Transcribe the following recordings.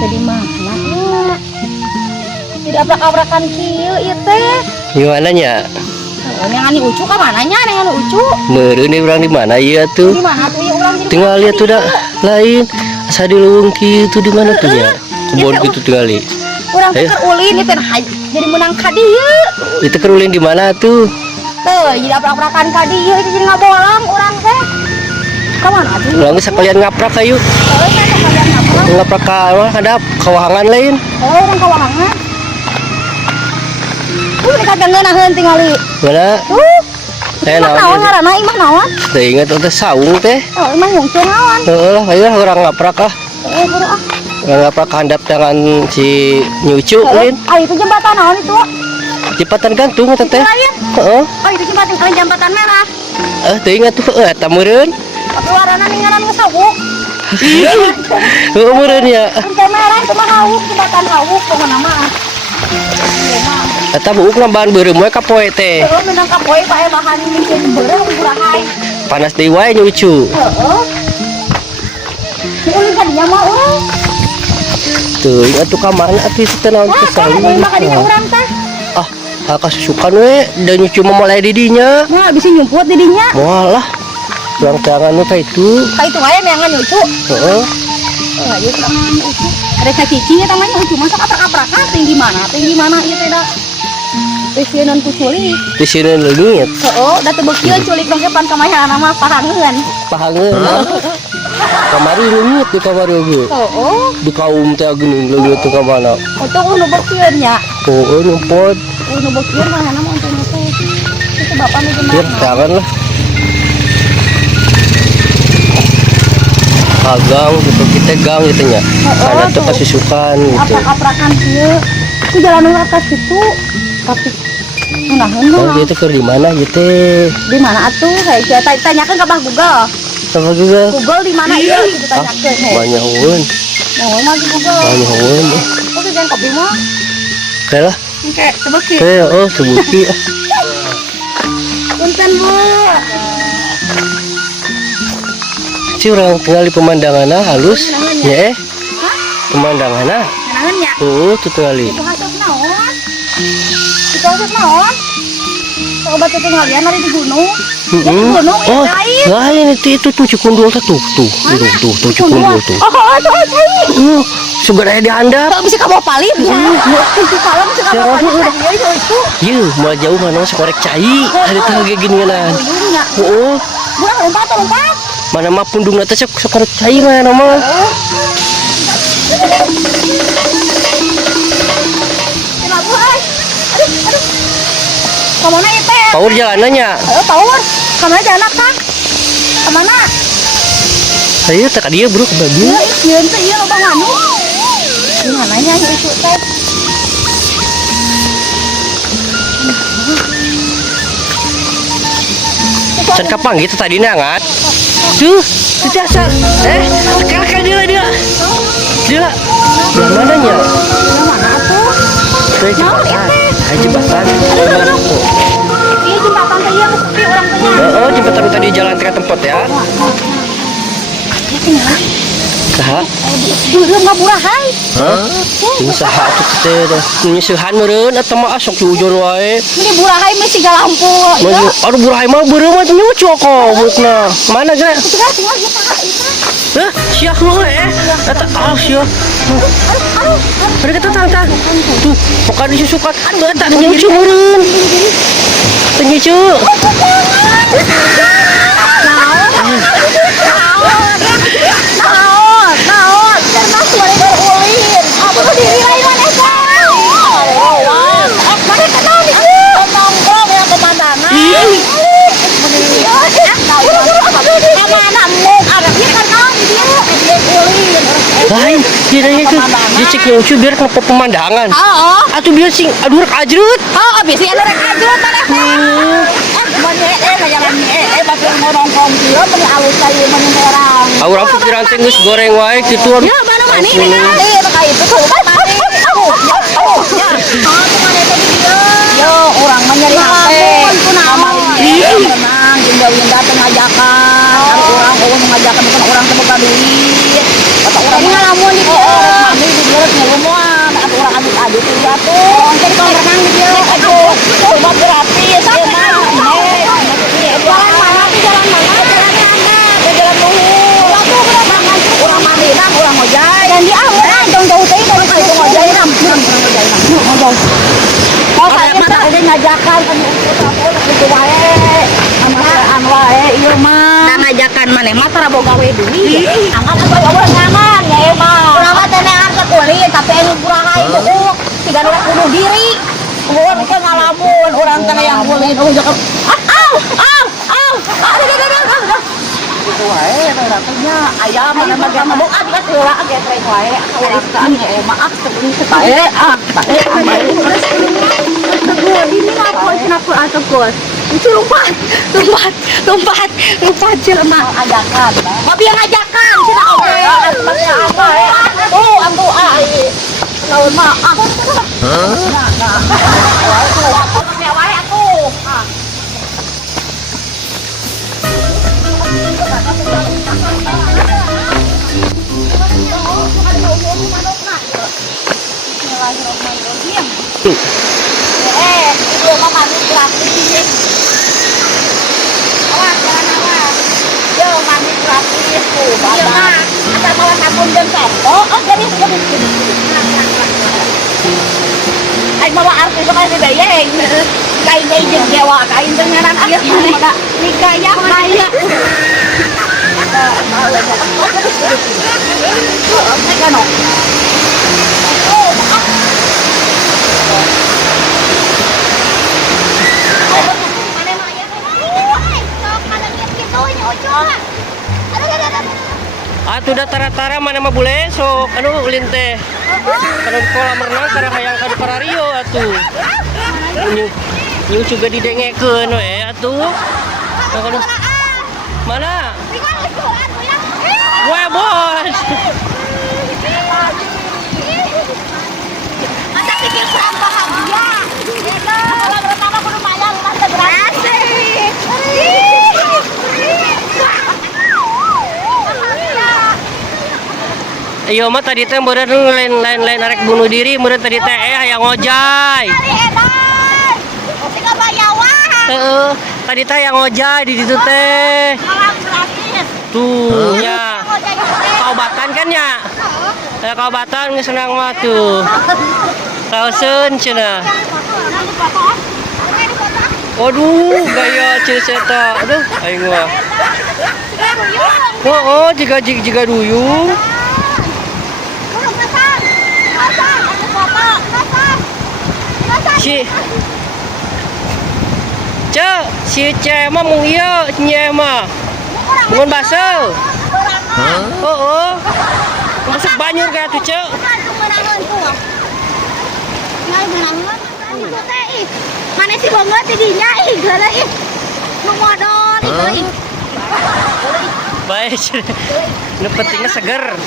Jadi mana? Tidak abrak-abrakan kieu ieu teh. Gimana nya? Yang ani ucu ka mananya yang anu ucu? Meureun urang di mana ieu tuh? Di mana tuh ya urang jadi? Tinggal lihat tuh dah lain. Asa di leuweung kieu tuh di mana tuh nya? Kebon gitu tinggal li. Urang teh ulin ieu teh jadi menang ka dieu. Itu kerulin di mana tuh? Tuh, jadi abrak-abrakan ka dieu itu jadi ngabolang urang teh. Ka mana tuh? Urang geus sakalian ngaprak kayu. Nya sakalian ngaprak. Ngaprak ka mah hadap kawahangan lain. Urang kawahangan. Mereka ngeunaheun tingali. Mana? Imah naon ngaranna? Imah naon? Teu inget teh saung teh. Oh, imah ngungcun naon? Heeh lah, ayo urang ngaprak ah. Buru ah. Urang ngaprak handap dengan si nyucu lain. Ah, itu jembatan naon itu? Jembatan gantung teh. Lain. Heeh. Oh, itu jembatan merah. Teu inget tuh eta meureun. Tapi warna ningaran geus hawuk. Heuh meureun ya. Itu merah itu mah hawuk, jembatan hawuk pokona mah. Eta buuk nambahan beureum we ka poe teh. Heeh, menang ka poe pae bahan mikeun beureum urahay. Panas deui wae nyucu. Heeh. Ulin ka dinya mah urang. Teu inget tuh ka mana atuh itu teh naon teh saling. Ulin mah ka dinya urang teh. Ah, kasusukan we da nyucu mah mulai di dinya. Nah, bisa nyumput di dinya. Moal lah. Urang tangan nu ka itu. Ka itu wae meangan nyucu. Heeh. Oh, ieu tangan ucu. Ada cacing tangannya ucu masak aprak-aprakan tinggi mana ieu teh da. Pisieun ku culik. Pisieun leungit. Heeh, da teu beukieu culik dong depan ka mayana mah pahangeun. Pahangeun. Kamari leungit di kamari oge. Heeh. Di kaum teh geuning leungit teh ka mana. Untung nu beukieu nya. Heueuh nyumput. Nu beukieu mayana mah untung teh. Itu bapak nu Biar genah. jangan lah. Kagang gitu kita gang gitu nya. Karena tuh kasusukan gitu. Aprak-aprakan kieu. Ku jalan nu atas situ. Tapi naheun Oh, mah. dia tuh keur di mana gitu? Di mana atuh? Kayak tanyakeun ka Bang Google. Sama juga. Google di mana ieu gitu tanyakeun. Banyak ulun. Oh, mah di Google. Banyak ulun. Oh, jangan kopi mah. Teh lah. Oke, sebuki. Teh oh sebuti. Punten, Bu. Si orang tinggal di pemandanganna halus. Ya Hah? pemandanganna. Kenangan ya? Tuh tinggali. Itu hasut naon? Itu hasut naon? Coba tuh tinggalian dari di gunung. Ya, di gunung Oh, lain. lain itu tuh cukundul tuh cukundul tuh. Oh, itu. Sugar aya dihandap. Bisa kamu palit ya? Bisa kalau bisa kamu palit ya itu. Ieu, mau jauh mana sekorek cai. Hari teh ge geuningan. Ujungnya. Heeh. Buah lompat. Mana mah pundungna teh sekorek cai mana mah. Kenapa, ay? Aduh. Kemana ya, teh? Paur jalanannya. Power. Kemana jalan kan? Kemana? Ayo teh ka dieu bro ke babi. Iya, teh iya lobang anu. Gimana nya itu teh? Can kapang gitu tadi ngangat. Tuh, jasa. Kakak dia. Dia. Yang mananya? Yang mana atuh? Teh jembatan. Jembatan. Iya jembatan teh yang sepi orang teh. Oh, jembatan tadi jalan ke tempat ya. Saha? Dulu mah burahay. Hah? Ini saha atuh teh nyeusehan meureun eta mah sok diujon wae. Ini burahay mah siga lampu. Aduh burahay mah beureum mah nyucu kok bukna. Mana ge? Hah? Sia mah eta sia. Ada kata tang. Tuh, pokan disusukan. Eta nyucu meureun. Nyucu. Naon, karena suara berulin. Apa diri lain mana mana kenal itu? Nongkrong yang pemandangan. Mana muk ada dia karena dia ulin. Lain, dia nanya tuh, dia cek nyucu biar ke pemandangan. Oh, Atuh biar sing aduh rek ajrut. oh, biasanya ada rekajuan mana? Bakal nongkrong dia meni alus kayu meni orang. Aurang pikiran teh geus goreng wae kitu. Ya mana mani ini kayak itu tuh mani. Yo orang menyeri HP. Menang Winda teh ngajakan. Orang ngajakan bukan orang teh boga duit. Kata orang ngalamun di mami di renang di dia. Aduh, cuma gratis. Jalan mana? Jalan mana? Jalan luhur. Orang Madinah, orang Ngojai. Dan di awal jauh-jauh teh dari itu Ngojai nam. Ngojai. Oh, saya udah ngajakan kan itu wae. Aman wae ieu mah. Da ngajakan maneh mah tara boga we deui. Aman atuh eueuh nyaman ya mah. Urang mah teh neangan ke kulit tapi anu kurang aing tuh. Siga nu kudu diri. Urang teh ngalamun urang teh yang kulit jeung itu wae ratanya ayam mana mah gak mau ada heula ge teh wae kawariskan ya maaf sebelum setae ini lapor kenapa atau kos itu lompat jelema ajakan mobil yang ajakan cina oke ambu ai lawan maaf nah wae atuh itu mah mandi gratis. Awas jangan awas. Yo mandi gratis tuh. Iya mah. Ada bawa sabun dan sampo. Oh jadi. Ay bawa artis ka si Dayeng. Kain jeung Jawa, kain jeung ngaran ieu mana? Nikaya kaya. Atuh da tara-tara mana mah bule sok anu ulin teh. Kana kolam renang tara hayang ka Parario atuh. Nyu juga didengekeun we atuh. Mana? Gue bos. Masa pikir kurang bahagia. Kolam renang kudu mayang mah teh gratis. Ayo mah tadi teh meureun lain arek bunuh diri, meureun tadi teh hayang ngojay. Tinggal bayawan. Heeh, tadi teh hayang ngojay di ditu teh. Kolam gratis. Tuh nya. Kaobatan kan nya? Ya kaobatan geus senang mah tuh. Kaoseun cenah. Waduh, gaya cenah eta. Aduh, aing mah. Oh, jiga duyung. Si mah mung ieu nya mah. Mun baso. Oh. Masuk banyur ka tuh, Cek. Mana sih banget tidinya ih geuleuh ih. Nu modal ih. Baik. Nu pentingnya seger.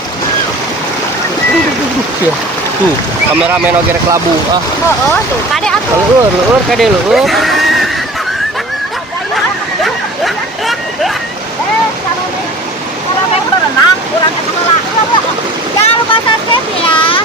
Tuh, kameramen oge rek labu. Heeh, tuh kade atuh. Leueur kade leueur. Jangan lupa subscribe ya.